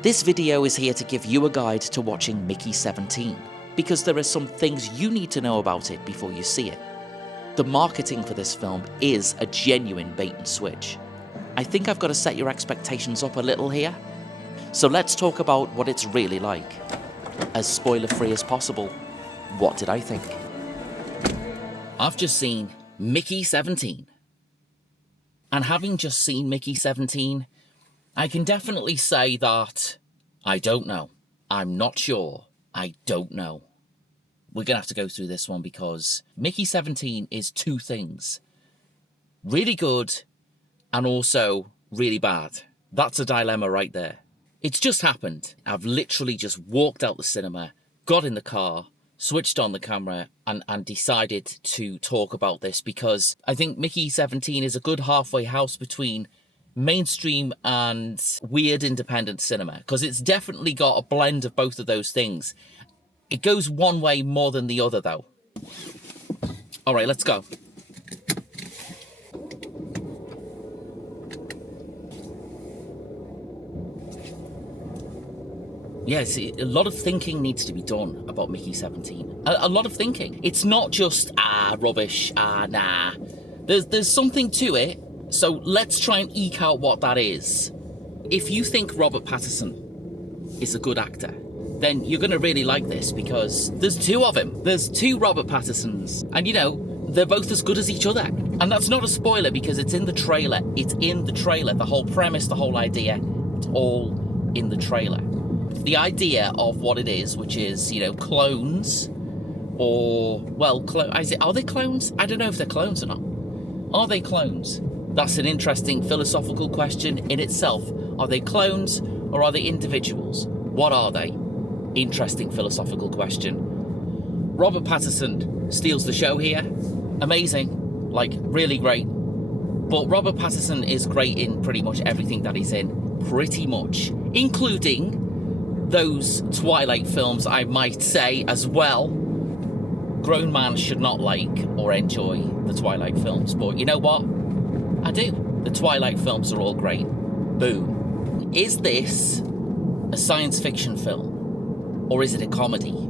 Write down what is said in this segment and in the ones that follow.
This video is here to give you a guide to watching Mickey 17, because there are some things you need to know about it before you see it. The marketing for this film is a genuine bait and switch. I think I've got to set your expectations up a little here. So let's talk about what it's really like. As spoiler-free as possible, what did I think? I've just seen Mickey 17. And having just seen Mickey 17, I can definitely say that I don't know. I'm not sure. I don't know. We're going to have to go through this one because Mickey 17 is two things. Really good and also really bad. That's a dilemma right there. It's just happened. I've literally just walked out the cinema, got in the car, switched on the camera and decided to talk about this because I think Mickey 17 is a good halfway house between mainstream and weird independent cinema, because it's definitely got a blend of both of those things. It goes one way more than the other, though. All right, let's go. Yeah, see, a lot of thinking needs to be done about Mickey 17. A lot of thinking. It's not just, rubbish, nah. There's something to it, so let's try and eke out what that is. If you think Robert Pattinson is a good actor, then you're going to really like this because there's two of him. There's two Robert Pattinsons, and they're both as good as each other. And that's not a spoiler because it's in the trailer. It's in the trailer. The whole premise, the whole idea, it's all in the trailer. The idea of what it is, which is, clones, or, are they clones? I don't know if they're clones or not. Are they clones? That's an interesting philosophical question in itself. Are they clones or are they individuals? What are they? Interesting philosophical question. Robert Pattinson steals the show here. Amazing. Really great. But Robert Pattinson is great in pretty much everything that he's in. Pretty much. Including those Twilight films, I might say, as well. Grown man should not like or enjoy the Twilight films, but you know what? I do. The Twilight films are all great. Boom. Is this a science fiction film? Or is it a comedy?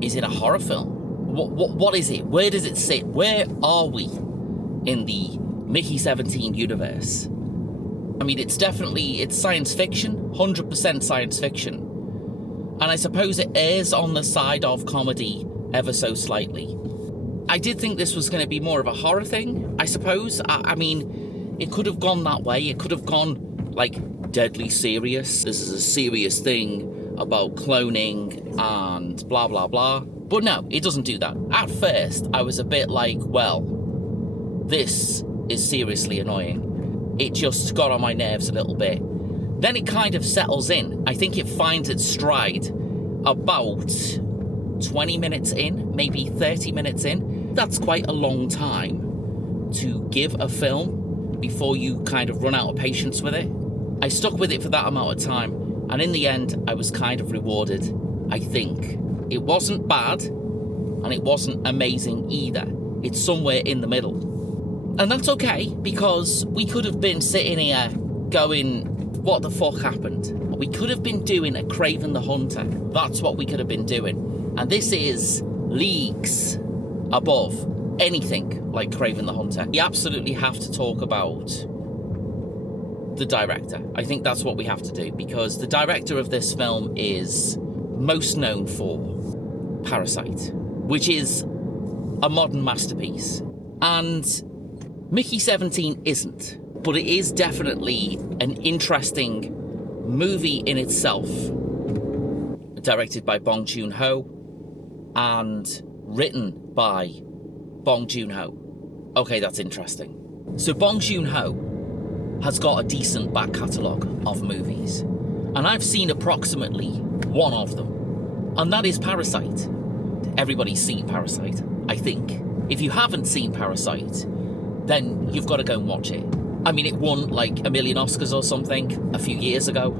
Is it a horror film? What is it? Where does it sit? Where are we in the Mickey 17 universe? I mean, it's science fiction, 100% science fiction. And I suppose it errs on the side of comedy ever so slightly. I did think this was going to be more of a horror thing, I suppose. I mean, it could have gone that way. It could have gone, deadly serious. This is a serious thing about cloning and blah, blah, blah. But no, it doesn't do that. At first, I was a bit like, well, this is seriously annoying. It just got on my nerves a little bit. Then it kind of settles in. I think it finds its stride about 20 minutes in, maybe 30 minutes in. That's quite a long time to give a film before you kind of run out of patience with it. I stuck with it for that amount of time, and in the end, I was kind of rewarded, I think. It wasn't bad, and it wasn't amazing either. It's somewhere in the middle. And that's okay, because we could have been sitting here going, what the fuck happened? We could have been doing a Kraven the Hunter. That's what we could have been doing. And this is leagues above anything like Kraven the Hunter. We absolutely have to talk about the director. I think that's what we have to do, because the director of this film is most known for Parasite, which is a modern masterpiece. And Mickey 17 isn't. But it is definitely an interesting movie in itself. Directed by Bong Joon Ho and written by Bong Joon Ho. Okay, that's interesting. So Bong Joon Ho has got a decent back catalogue of movies. And I've seen approximately one of them. And that is Parasite. Everybody's seen Parasite, I think. If you haven't seen Parasite, then you've got to go and watch it. I mean, it won a million Oscars or something a few years ago,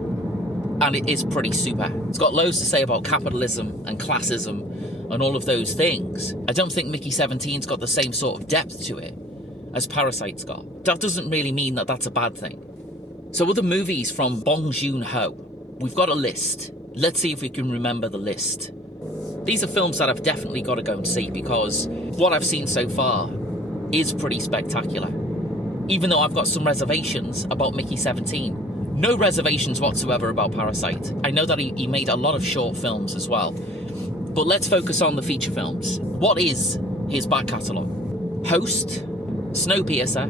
and it is pretty super. It's got loads to say about capitalism and classism and all of those things. I don't think Mickey 17's got the same sort of depth to it as Parasite's got. That doesn't really mean that that's a bad thing. So other movies from Bong Joon Ho. we've got a list. Let's see if we can remember the list. These are films that I've definitely got to go and see because what I've seen so far is pretty spectacular. Even though I've got some reservations about Mickey 17. No reservations whatsoever about Parasite. I know that he made a lot of short films as well. But let's focus on the feature films. What is his back catalogue? Host, Snowpiercer,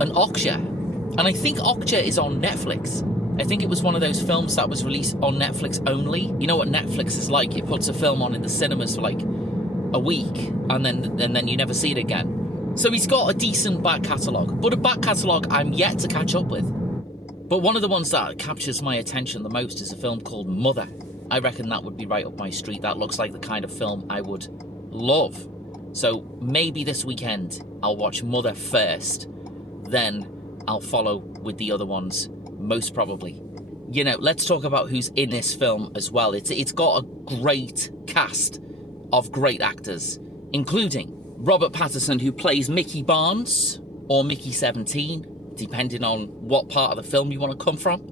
and Okja. And I think Okja is on Netflix. I think it was one of those films that was released on Netflix only. You know what Netflix is like? It puts a film on in the cinemas for like a week and then you never see it again. So he's got a decent back catalogue, but a back catalogue I'm yet to catch up with. But one of the ones that captures my attention the most is a film called Mother. I reckon that would be right up my street. That looks like the kind of film I would love. So maybe this weekend I'll watch Mother first, then I'll follow with the other ones, most probably. You know, let's talk about who's in this film as well. It's got a great cast of great actors, including Robert Pattinson, who plays Mickey Barnes, or Mickey 17, depending on what part of the film you want to come from.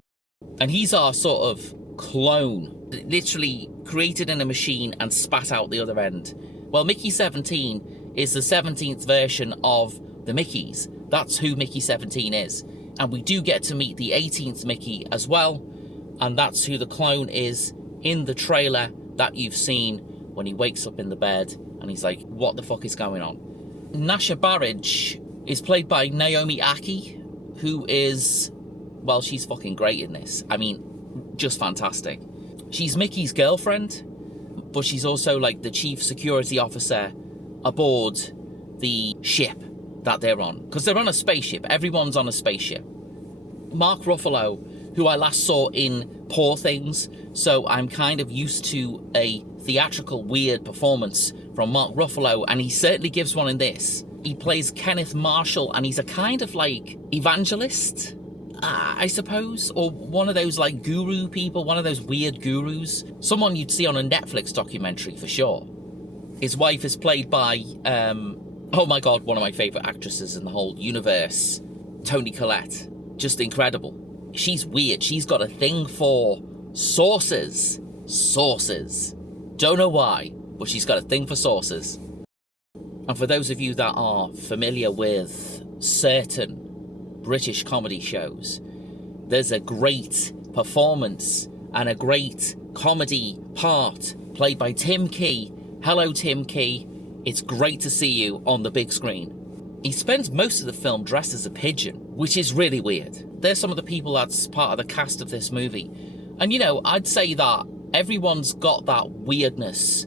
And he's our sort of clone, literally created in a machine and spat out the other end. Well, Mickey 17 is the 17th version of the Mickeys. That's who Mickey 17 is. And we do get to meet the 18th Mickey as well. And that's who the clone is in the trailer that you've seen when he wakes up in the bed and he's like, what the fuck is going on? Nasha Barrage is played by Naomi Aki, who is, well, she's fucking great in this. I mean, just fantastic. She's Mickey's girlfriend, but she's also like the chief security officer aboard the ship that they're on. Because they're on a spaceship. Everyone's on a spaceship. Mark Ruffalo, who I last saw in Poor Things, so I'm kind of used to a theatrical, weird performance from Mark Ruffalo, and he certainly gives one in this. He plays Kenneth Marshall, and he's a kind of like evangelist, I suppose, or one of those like guru people, one of those weird gurus. Someone you'd see on a Netflix documentary for sure. His wife is played by, oh my god, one of my favourite actresses in the whole universe, Toni Collette. Just incredible. She's weird. She's got a thing for sauces. Sauces. Don't know why, but she's got a thing for sauces. And for those of you that are familiar with certain British comedy shows, there's a great performance and a great comedy part played by Tim Key. Hello, Tim Key. It's great to see you on the big screen. He spends most of the film dressed as a pigeon, which is really weird. There's some of the people that's part of the cast of this movie. And, you know, I'd say that everyone's got that weirdness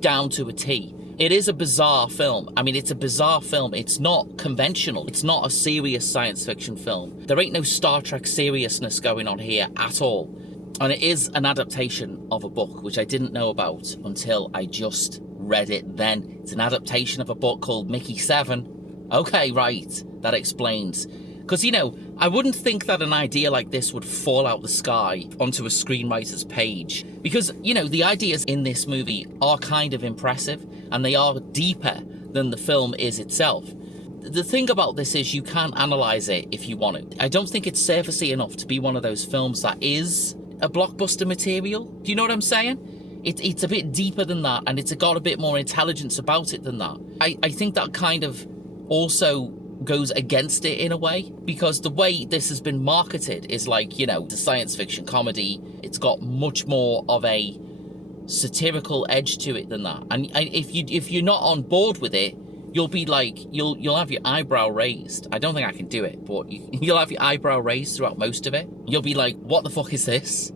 down to a T. It is a bizarre film. I mean, it's a bizarre film. It's not conventional. It's not a serious science fiction film. There ain't no Star Trek seriousness going on here at all. And it is an adaptation of a book, which I didn't know about until I just read it then. It's an adaptation of a book called Mickey 7. Okay, right. That explains. Because, you know, I wouldn't think that an idea like this would fall out the sky onto a screenwriter's page. Because, you know, the ideas in this movie are kind of impressive, and they are deeper than the film is itself. The thing about this is you can analyse it if you want to. I don't think it's surfacey enough to be one of those films that is a blockbuster material. Do you know what I'm saying? It's a bit deeper than that, and it's got a bit more intelligence about it than that. I think that kind of also goes against it in a way, because the way this has been marketed is like, you know, the science fiction comedy. It's got much more of a satirical edge to it than that. And if you're not on board with it, you'll be like, you'll have your eyebrow raised. I don't think I can do it, but you'll have your eyebrow raised throughout most of it. You'll be like, what the fuck is this?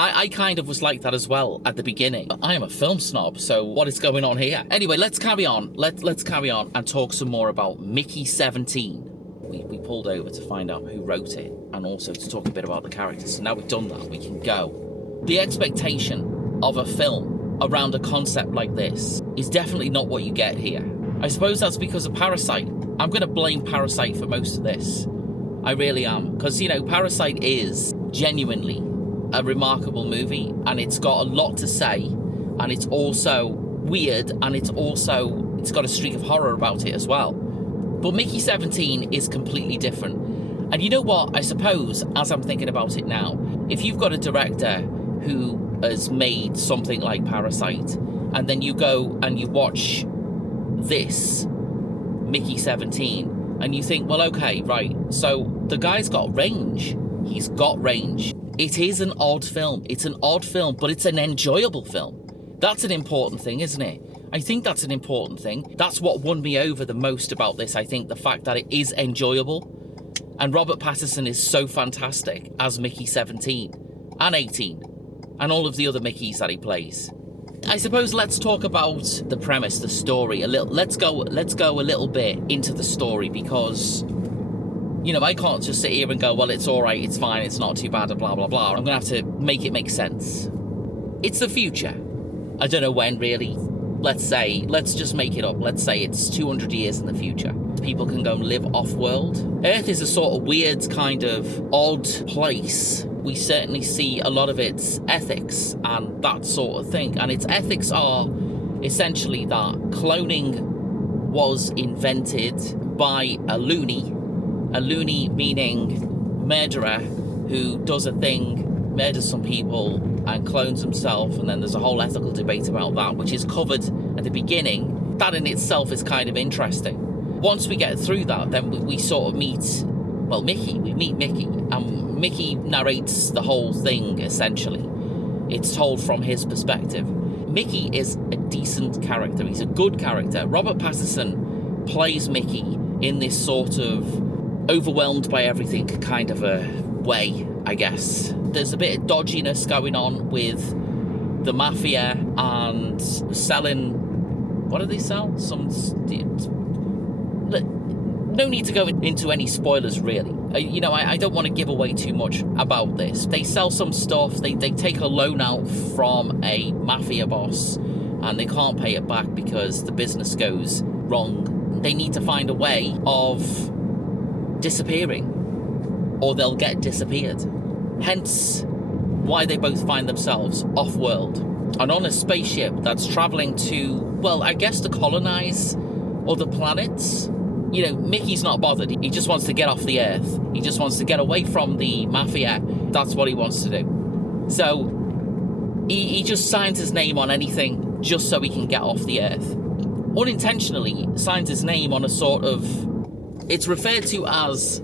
I kind of was like that as well at the beginning. I am a film snob, so what is going on here? Anyway, let's carry on. Let's carry on and talk some more about Mickey 17. We pulled over to find out who wrote it and also to talk a bit about the characters. So now we've done that, we can go. The expectation of a film around a concept like this is definitely not what you get here. I suppose that's because of Parasite. I'm going to blame Parasite for most of this. I really am. Because, you know, Parasite is genuinely a remarkable movie, and it's got a lot to say, and it's also weird, and it's got a streak of horror about it as well. But Mickey 17 is completely different, And you know what? I suppose, as I'm thinking about it now, if you've got a director who has made something like Parasite, and then you go and you watch this, Mickey 17, and you think, well, okay, right, so the guy's got range. He's got range. It is an odd film. It's an odd film, but it's an enjoyable film. That's an important thing, isn't it? I think that's an important thing. That's what won me over the most about this, I think, the fact that it is enjoyable. And Robert Pattinson is so fantastic as Mickey 17 and 18 and all of the other Mickeys that he plays. I suppose let's talk about the premise, the story a little. Let's go a little bit into the story, because you know, I can't just sit here and go, well, it's all right, it's fine, it's not too bad, blah, blah, blah. I'm going to have to make it make sense. It's the future. I don't know when, really. Let's just make it up. Let's say it's 200 years in the future. People can go and live off-world. Earth is a sort of weird, kind of odd place. We certainly see a lot of its ethics and that sort of thing. And its ethics are essentially that cloning was invented by a loony. A loony meaning murderer who does a thing, murders some people and clones himself, and then there's a whole ethical debate about that, which is covered at the beginning. That in itself is kind of interesting. Once we get through that, then we sort of meet, well, Mickey. We meet Mickey, and Mickey narrates the whole thing, essentially. It's told from his perspective. Mickey is a decent character. He's a good character. Robert Pattinson plays Mickey in this sort of overwhelmed by everything kind of a way, I guess. There's a bit of dodginess going on with the mafia and selling... What do they sell? No need to go into any spoilers, really. You know, I don't want to give away too much about this. They sell some stuff. They take a loan out from a mafia boss, and they can't pay it back because the business goes wrong. They need to find a way of disappearing, or they'll get disappeared. Hence why they both find themselves off-world and on a spaceship that's traveling to, well, I guess to colonize other planets. You know, Mickey's not bothered. He just wants to get off the Earth. He just wants to get away from the mafia. That's what he wants to do. So he just signs his name on anything just so he can get off the Earth. Unintentionally signs his name on a sort of... It's referred to as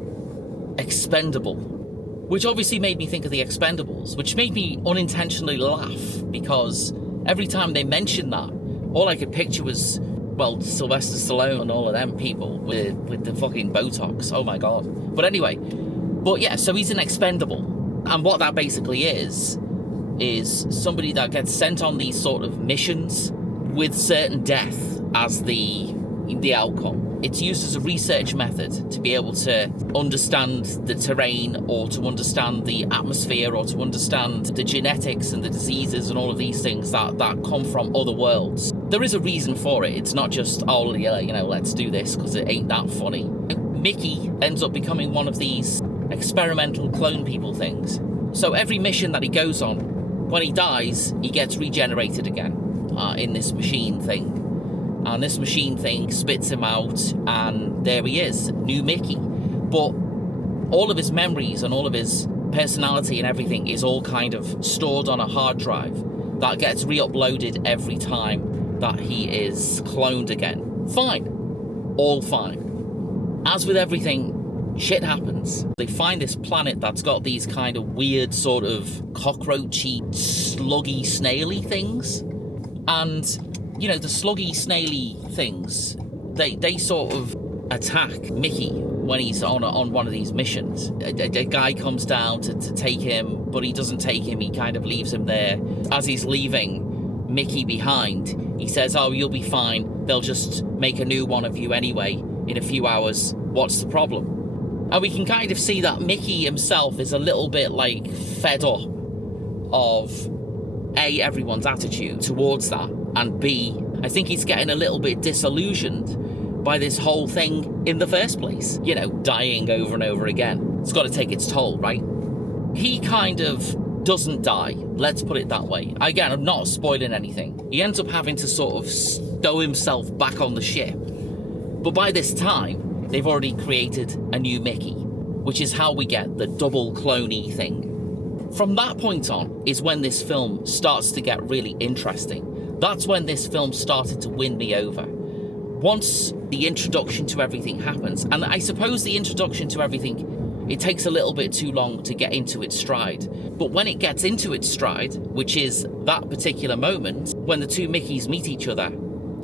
expendable, which obviously made me think of the Expendables, which made me unintentionally laugh, because every time they mentioned that, all I could picture was, well, Sylvester Stallone and all of them people with the fucking Botox. Oh my God. But anyway, but yeah, so he's an expendable. And what that basically is somebody that gets sent on these sort of missions with certain death as the outcome. It's used as a research method to be able to understand the terrain, or to understand the atmosphere, or to understand the genetics and the diseases and all of these things that come from other worlds. There is a reason for it. It's not just, oh, yeah, you know, let's do this because it ain't that funny. Mickey ends up becoming one of these experimental clone people things. So every mission that he goes on, when he dies, he gets regenerated again in this machine thing. And this machine thing spits him out, and there he is, new Mickey. But all of his memories and all of his personality and everything is all kind of stored on a hard drive that gets re-uploaded every time that he is cloned again. Fine. All fine. As with everything, shit happens. They find this planet that's got these kind of weird sort of cockroachy, sluggy, snaily things. And... you know, the sluggy, snaily things, they sort of attack Mickey when he's on one of these missions. A guy comes down to take him, but he doesn't take him. He kind of leaves him there. As he's leaving Mickey behind, he says, oh, you'll be fine. They'll just make a new one of you anyway in a few hours. What's the problem? And we can kind of see that Mickey himself is a little bit, like, fed up of, A, everyone's attitude towards that, and B, I think he's getting a little bit disillusioned by this whole thing in the first place. You know, dying over and over again. It's got to take its toll, right? He kind of doesn't die, let's put it that way. Again, I'm not spoiling anything. He ends up having to sort of stow himself back on the ship. But by this time, they've already created a new Mickey. which is how we get the double cloney thing. From that point on is when this film starts to get really interesting. That's when this film started to win me over. Once the introduction to everything happens, and I suppose the introduction to everything, it takes a little bit too long to get into its stride. But when it gets into its stride, which is that particular moment, when the two Mickeys meet each other,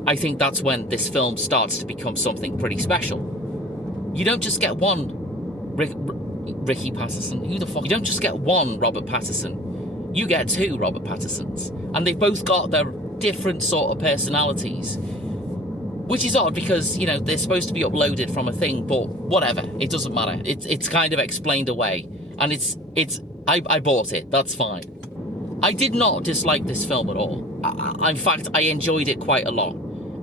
I think that's when this film starts to become something pretty special. You don't just get one Ricky Patterson. Who the fuck? You don't just get one Robert Patterson. You get two Robert Pattersons. And they've both got their different sort of personalities. Which is odd because, you know, they're supposed to be uploaded from a thing, but whatever. It doesn't matter. It's kind of explained away. And I bought it. That's fine. I did not dislike this film at all. In fact, I enjoyed it quite a lot.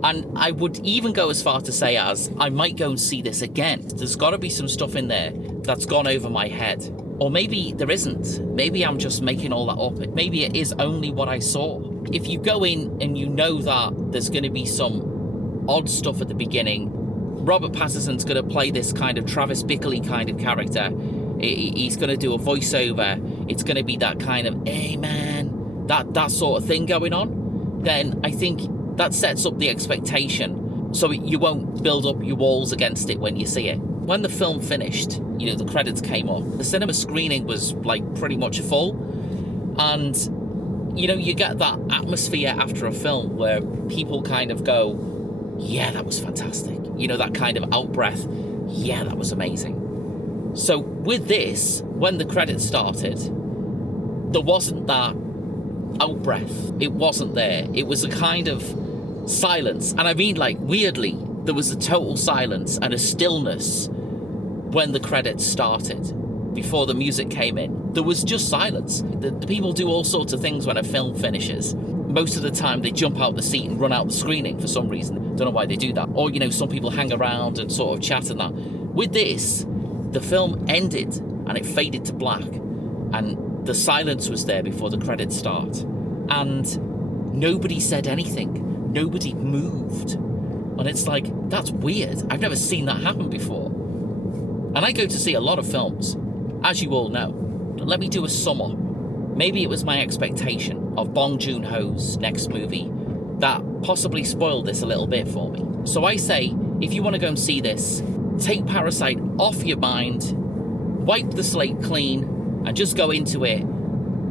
And I would even go as far to say as I might go and see this again. There's got to be some stuff in there that's gone over my head. Or maybe there isn't. Maybe I'm just making all that up. Maybe it is only what I saw. If you go in and you know that there's going to be some odd stuff at the beginning, Robert Patterson's going to play this kind of Travis Bickle kind of character. He's going to do a voiceover. It's going to be that kind of, hey man, that sort of thing going on. Then I think that sets up the expectation so you won't build up your walls against it when you see it. When the film finished, you know, the credits came up. The cinema screening was like pretty much full. And, you know, you get that atmosphere after a film where people kind of go, yeah, that was fantastic. You know, that kind of out-breath, yeah, that was amazing. So with this, when the credits started, there wasn't that out-breath. It wasn't there. It was a kind of silence. And I mean, like, weirdly, there was a total silence and a stillness when the credits started, before the music came in. There was just silence. The people do all sorts of things when a film finishes. Most of the time they jump out the seat and run out the screening for some reason. Don't know why they do that. Or, you know, some people hang around and sort of chat and that. With this, the film ended and it faded to black. And the silence was there before the credits start. And nobody said anything. Nobody moved. And it's like, that's weird. I've never seen that happen before. And I go to see a lot of films, as you all know. But let me do a sum up. Maybe it was my expectation of Bong Joon Ho's next movie that possibly spoiled this a little bit for me. So I say, if you want to go and see this, take Parasite off your mind, wipe the slate clean, and just go into it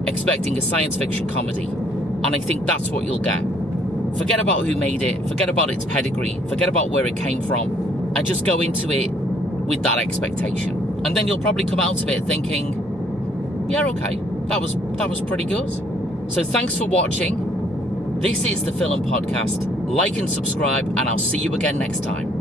expecting a science fiction comedy. And I think that's what you'll get. Forget about who made it, forget about its pedigree, forget about where it came from, and just go into it with that expectation. And then you'll probably come out of it thinking, yeah, okay, that was pretty good. So thanks for watching. This is the Film Podcast. Like and subscribe, and I'll see you again next time.